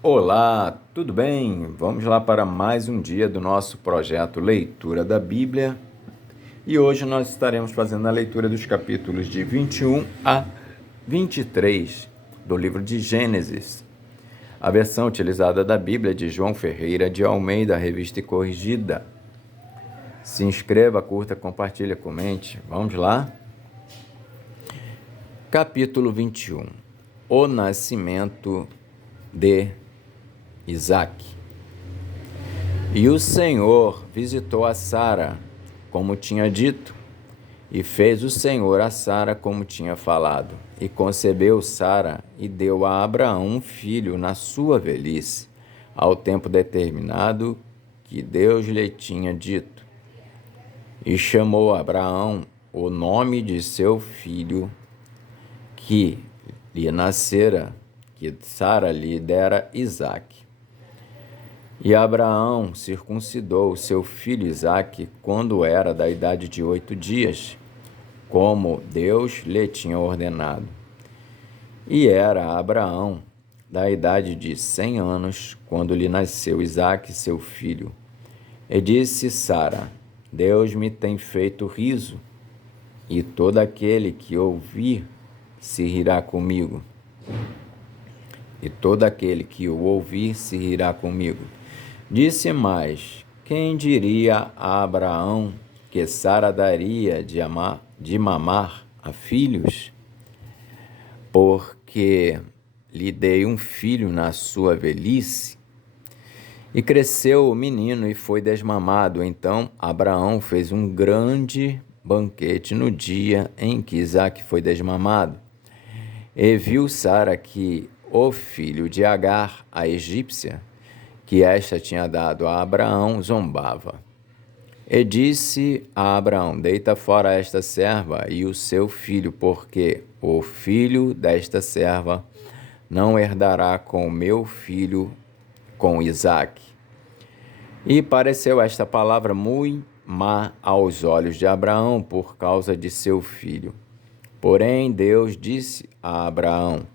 Olá, tudo bem? Vamos lá para mais um dia do nosso projeto Leitura da Bíblia. E hoje nós estaremos fazendo a leitura dos capítulos de 21 a 23 do livro de Gênesis. A versão utilizada da Bíblia é de João Ferreira de Almeida, Revista e Corrigida. Se inscreva, curta, compartilha, comente. Vamos lá? Capítulo 21. O nascimento de Isaque. E o Senhor visitou a Sara, como tinha dito, e fez o Senhor a Sara como tinha falado. E concebeu Sara e deu a Abraão um filho na sua velhice, ao tempo determinado que Deus lhe tinha dito. E chamou Abraão o nome de seu filho que lhe nascera, que Sara lhe dera Isaque. E Abraão circuncidou seu filho Isaque quando era da idade de 8 dias, como Deus lhe tinha ordenado. E era Abraão da idade de 100 anos, quando lhe nasceu Isaque, seu filho. E disse Sara: Deus me tem feito riso, e todo aquele que ouvir se rirá comigo. E todo aquele que o ouvir se rirá comigo. Disse mais: quem diria a Abraão que Sara daria de mamar a filhos? Porque lhe dei um filho na sua velhice. E cresceu o menino e foi desmamado. Então Abraão fez um grande banquete no dia em que Isaque foi desmamado. E viu Sara que o filho de Agar, a egípcia, que esta tinha dado a Abraão, zombava. E disse a Abraão: deita fora esta serva e o seu filho, porque o filho desta serva não herdará com o meu filho, com Isaque. E pareceu esta palavra muito má aos olhos de Abraão por causa de seu filho. Porém, Deus disse a Abraão: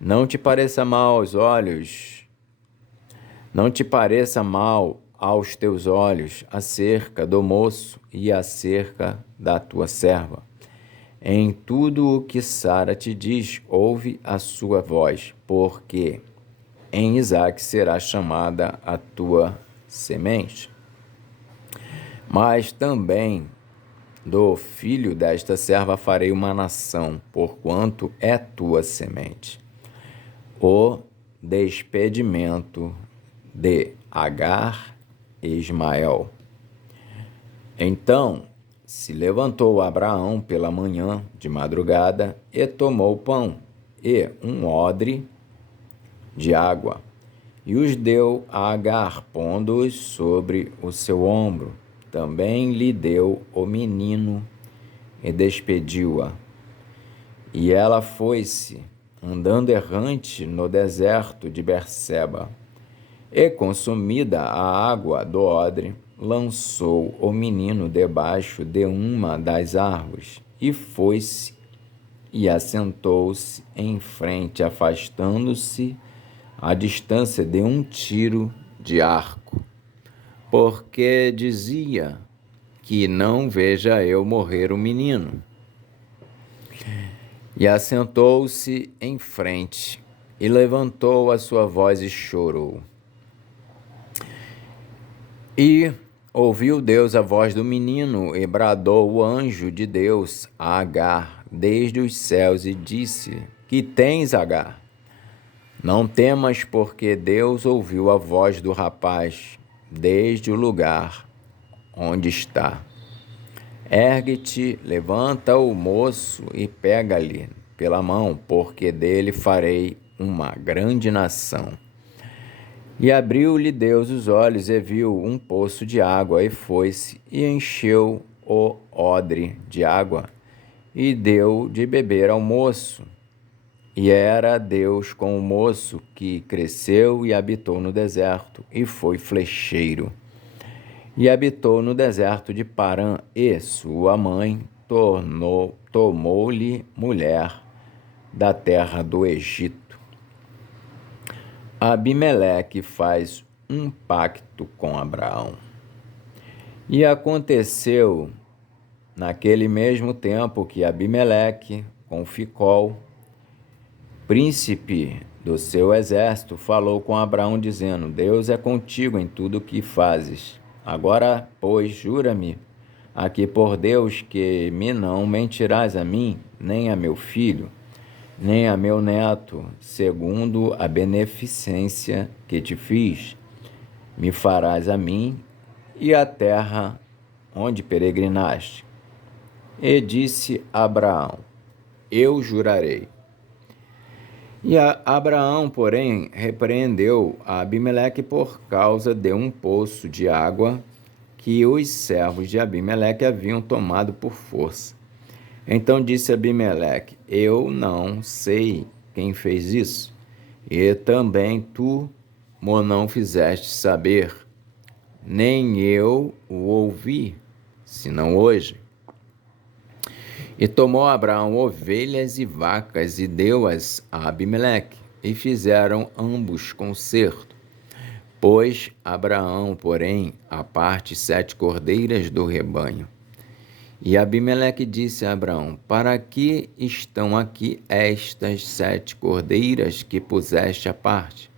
não te pareça mal aos olhos, não te pareça mal aos teus olhos acerca do moço e acerca da tua serva. Em tudo o que Sara te diz, ouve a sua voz, porque em Isaque será chamada a tua semente. Mas também do filho desta serva farei uma nação, porquanto é tua semente. O despedimento de Agar e Ismael. Então se levantou Abraão pela manhã de madrugada e tomou pão e um odre de água e os deu a Agar, pondo-os sobre o seu ombro. Também lhe deu o menino e despediu-a. E ela foi-se, andando errante no deserto de Berseba. E consumida a água do odre, lançou o menino debaixo de uma das árvores, e foi-se, e assentou-se em frente, afastando-se à distância de um tiro de arco, porque dizia: que não veja eu morrer o menino. E assentou-se em frente, e levantou a sua voz e chorou. E ouviu Deus a voz do menino, e bradou o anjo de Deus a Agar desde os céus, e disse: que tens, Agar? Não temas, porque Deus ouviu a voz do rapaz desde o lugar onde está. Ergue-te, levanta o moço e pega-lhe pela mão, porque dele farei uma grande nação. E abriu-lhe Deus os olhos e viu um poço de água, e foi-se e encheu o odre de água e deu de beber ao moço. E era Deus com o moço, que cresceu e habitou no deserto, e foi flecheiro. E habitou no deserto de Parã, e sua mãe tomou-lhe mulher da terra do Egito. Abimeleque faz um pacto com Abraão. E aconteceu naquele mesmo tempo que Abimeleque, com Ficol, príncipe do seu exército, falou com Abraão, dizendo: Deus é contigo em tudo o que fazes. Agora, pois, jura-me aqui por Deus que me não mentirás a mim, nem a meu filho, nem a meu neto, segundo a beneficência que te fiz, me farás a mim e à terra onde peregrinaste. E disse Abraão: Eu jurarei. E Abraão, porém, repreendeu a Abimeleque por causa de um poço de água que os servos de Abimeleque haviam tomado por força. Então disse Abimeleque: Eu não sei quem fez isso, e também tu mo não fizeste saber, nem eu o ouvi, senão hoje. E tomou Abraão ovelhas e vacas e deu-as a Abimeleque, e fizeram ambos concerto. Pôs Abraão, porém, à parte 7 cordeiras do rebanho. E Abimeleque disse a Abraão: Para que estão aqui estas 7 cordeiras que puseste à parte?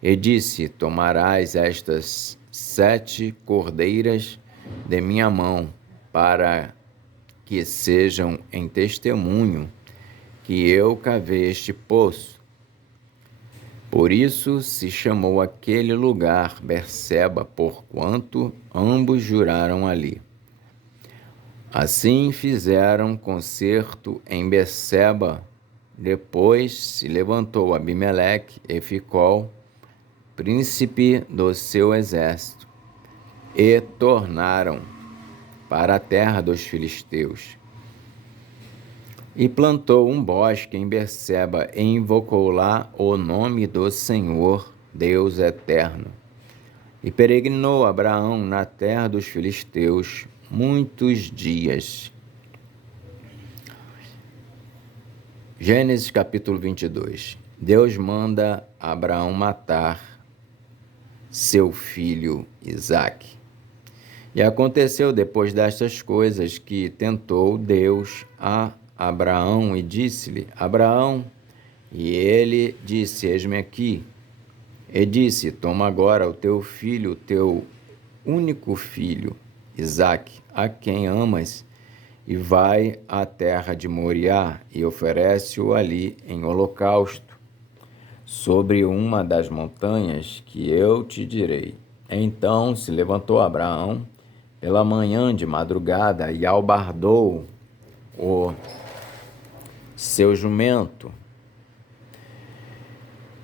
E disse: Tomarás estas 7 cordeiras de minha mão, para que sejam em testemunho que eu cavei este poço. Por isso se chamou aquele lugar Berseba, porquanto ambos juraram ali. Assim fizeram concerto em Berseba. Depois se levantou Abimeleque e Ficol, príncipe do seu exército, e tornaram para a terra dos filisteus. E plantou um bosque em Berseba e invocou lá o nome do Senhor, Deus eterno. E peregrinou Abraão na terra dos filisteus muitos dias. Gênesis capítulo 22. Deus manda Abraão matar seu filho Isaque. E aconteceu depois destas coisas que tentou Deus a Abraão e disse-lhe: Abraão, e ele disse: Eis-me aqui. E disse: Toma agora o teu filho, o teu único filho, Isaque, a quem amas, e vai à terra de Moriá e oferece-o ali em holocausto, sobre uma das montanhas que eu te direi. Então se levantou Abraão pela manhã de madrugada e albardou o seu jumento,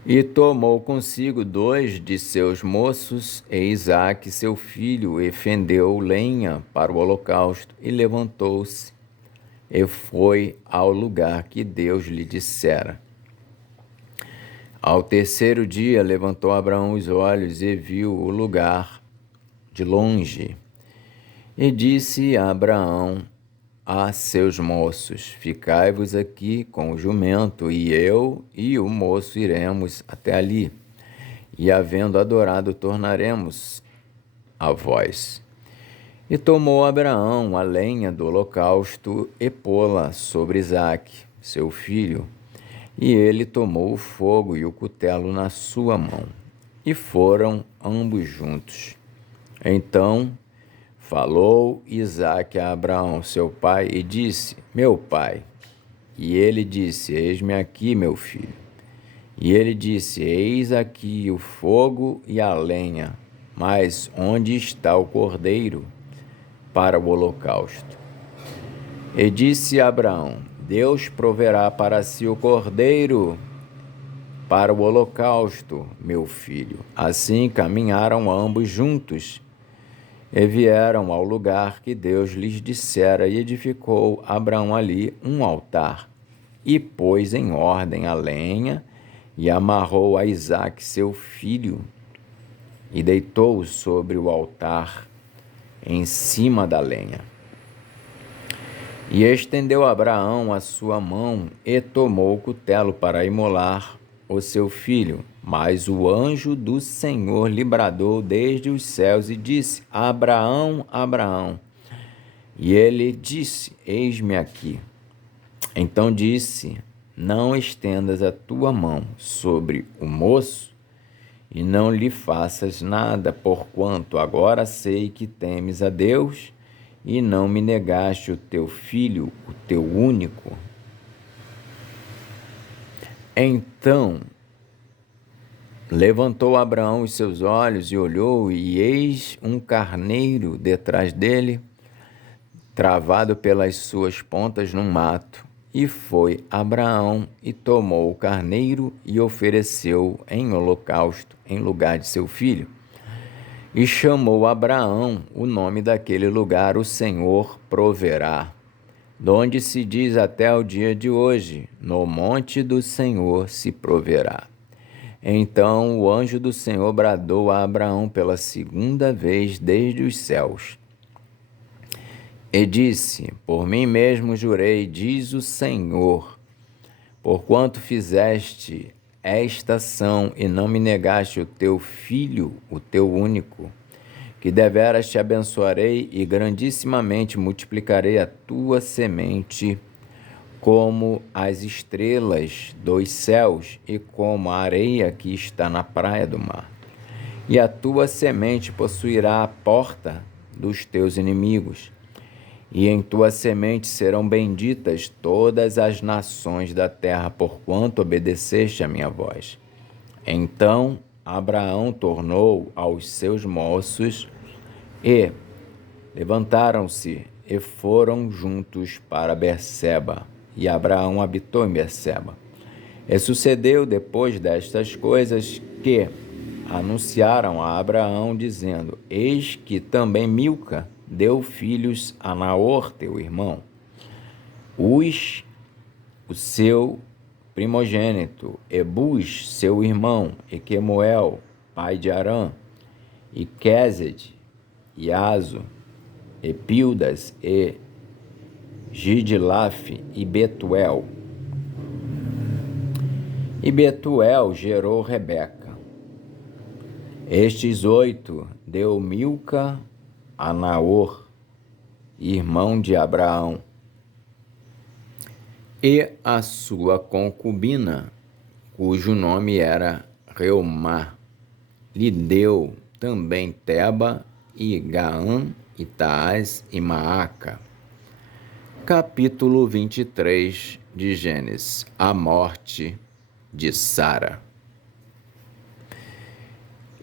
e tomou consigo 2 de seus moços e Isaque seu filho, e fendeu lenha para o holocausto, e levantou-se e foi ao lugar que Deus lhe dissera. Ao terceiro dia levantou Abraão os olhos e viu o lugar de longe. E disse a Abraão a seus moços: Ficai-vos aqui com o jumento, e eu e o moço iremos até ali, e havendo adorado, tornaremos a vós. E tomou Abraão a lenha do holocausto e pô-la sobre Isaque, seu filho, e ele tomou o fogo e o cutelo na sua mão, e foram ambos juntos. Então falou Isaque a Abraão, seu pai, e disse: Meu pai. E ele disse: Eis-me aqui, meu filho. E ele disse: Eis aqui o fogo e a lenha, mas onde está o cordeiro para o holocausto? E disse Abraão: Deus proverá para si o cordeiro para o holocausto, meu filho. Assim caminharam ambos juntos, e vieram ao lugar que Deus lhes dissera, e edificou Abraão ali um altar, e pôs em ordem a lenha, e amarrou a Isaque seu filho, e deitou-o sobre o altar, em cima da lenha. E estendeu Abraão a sua mão, e tomou o cutelo para imolar o seu filho, Mas o anjo do Senhor lhe bradou desde os céus e disse: Abraão, Abraão. E ele disse: Eis-me aqui. Então disse: Não estendas a tua mão sobre o moço e não lhe faças nada, porquanto agora sei que temes a Deus e não me negaste o teu filho, o teu único. Então levantou Abraão os seus olhos e olhou, e eis um carneiro detrás dele, travado pelas suas pontas no mato. E foi Abraão e tomou o carneiro e ofereceu em holocausto em lugar de seu filho. E chamou Abraão o nome daquele lugar: O Senhor proverá. Donde se diz até o dia de hoje: No monte do Senhor se proverá. Então o anjo do Senhor bradou a Abraão pela segunda vez desde os céus. E disse: Por mim mesmo jurei, diz o Senhor, porquanto fizeste esta ação e não me negaste o teu filho, o teu único, que deveras te abençoarei e grandissimamente multiplicarei a tua semente como as estrelas dos céus e como a areia que está na praia do mar. E a tua semente possuirá a porta dos teus inimigos, e em tua semente serão benditas todas as nações da terra, porquanto obedeceste a minha voz. Então Abraão tornou aos seus moços e levantaram-se e foram juntos para Berseba. E Abraão habitou em Berseba. E sucedeu depois destas coisas que anunciaram a Abraão, dizendo: Eis que também Milca deu filhos a Naor, teu irmão. Uz, o seu primogênito, e Buz, seu irmão, e Quemuel, pai de Arã, e Quezed, e Azo, e Pildas, e Gidlaf, e Betuel. E Betuel gerou Rebeca. Estes 8 deu Milca a Naor, irmão de Abraão. E a sua concubina, cujo nome era Reumá, lhe deu também Teba, e Gaã, e Taás, e Maaca. Capítulo 23 de Gênesis. A morte de Sara.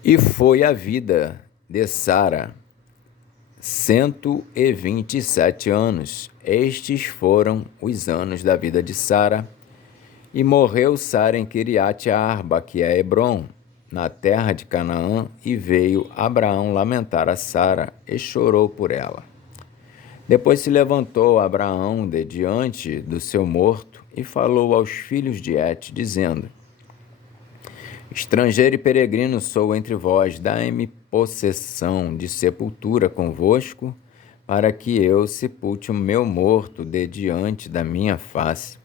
E foi a vida de Sara 127 anos. Estes foram os anos da vida de Sara. E morreu Sara em Quiriate Arba, que é Hebrom, na terra de Canaã, e veio Abraão lamentar a Sara, e chorou por ela. Depois se levantou Abraão de diante do seu morto, e falou aos filhos de Et, dizendo: Estrangeiro e peregrino sou entre vós, dai-me possessão de sepultura convosco, para que eu sepulte o meu morto de diante da minha face.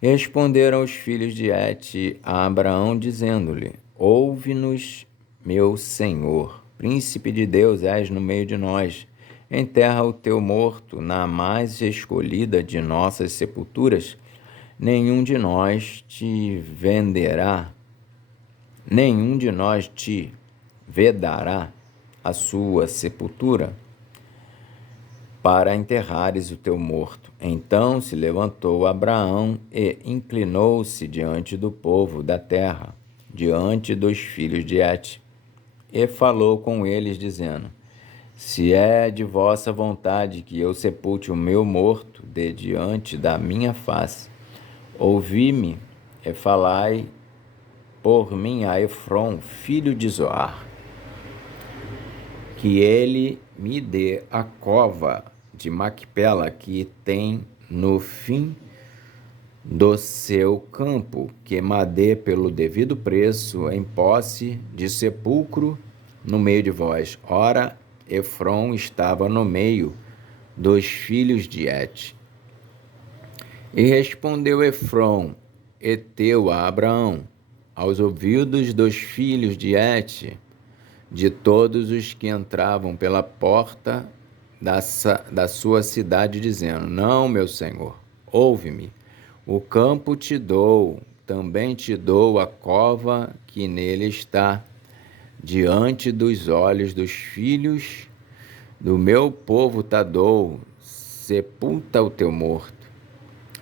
E responderam os filhos de Et a Abraão, dizendo-lhe: Ouve-nos, meu senhor, príncipe de Deus és no meio de nós. Enterra o teu morto na mais escolhida de nossas sepulturas. Nenhum de nós te venderá, nenhum de nós te vedará a sua sepultura, para enterrares o teu morto. Então se levantou Abraão e inclinou-se diante do povo da terra, diante dos filhos de Et, e falou com eles, dizendo: Se é de vossa vontade que eu sepulte o meu morto de diante da minha face, ouvi-me e falai por mim a Efrom, filho de Zoar, que ele me dê a cova de Macpela, que tem no fim do seu campo, que me dê pelo devido preço em posse de sepulcro no meio de vós. Ora, Efrom estava no meio dos filhos de Et. E respondeu Efrom, heteu, a Abraão: aos ouvidos dos filhos de Et, de todos os que entravam pela porta da sua cidade, dizendo: Não, meu senhor, ouve-me. O campo te dou, também te dou a cova que nele está, diante dos olhos dos filhos do meu povo te dou, sepulta o teu morto.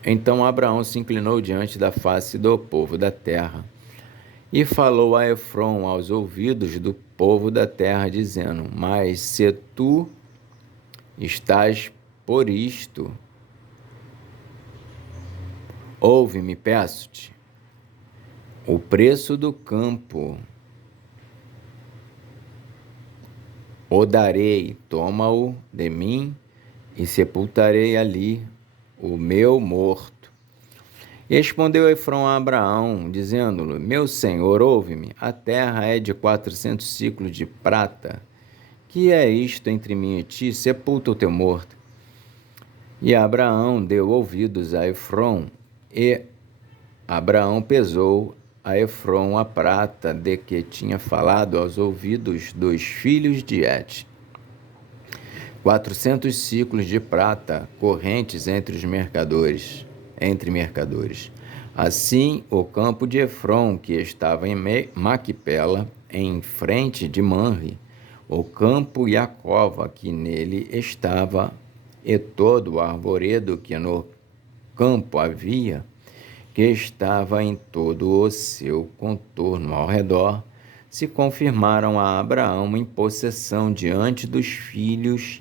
Então Abraão se inclinou diante da face do povo da terra e falou a Efrom aos ouvidos do povo da terra, dizendo: Mas se tu estás por isto, ouve-me, peço-te, o preço do campo o darei, toma-o de mim e sepultarei ali o meu morto. E respondeu Efrom a Abraão, dizendo-lhe: Meu senhor, ouve-me, a terra é de 400 ciclos de prata. Que é isto entre mim e ti? Sepulta o teu morto. E Abraão deu ouvidos a Efrom, e Abraão pesou a Efrom a prata de que tinha falado aos ouvidos dos filhos de Et. 400 ciclos de prata, correntes entre mercadores. Assim, o campo de Efrom, que estava em Maquipela, em frente de Manre, o campo e a cova que nele estava, e todo o arvoredo que no campo havia, que estava em todo o seu contorno ao redor, se confirmaram a Abraão em possessão diante dos filhos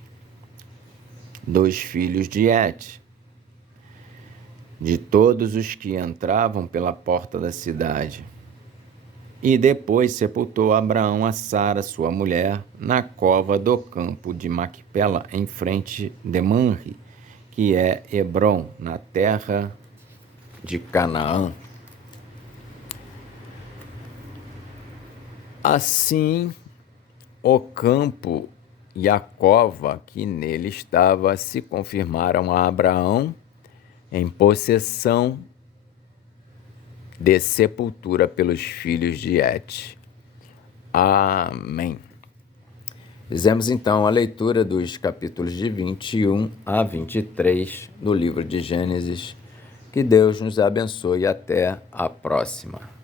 de Et, de todos os que entravam pela porta da cidade. E depois sepultou Abraão a Sara, sua mulher, na cova do campo de Maquipela, em frente de Manre, que é Hebrom, na terra de Canaã. Assim, o campo e a cova que nele estava se confirmaram a Abraão em possessão de sepultura pelos filhos de Et. Amém. Fizemos então a leitura dos capítulos de 21 a 23 do livro de Gênesis. Que Deus nos abençoe e até a próxima.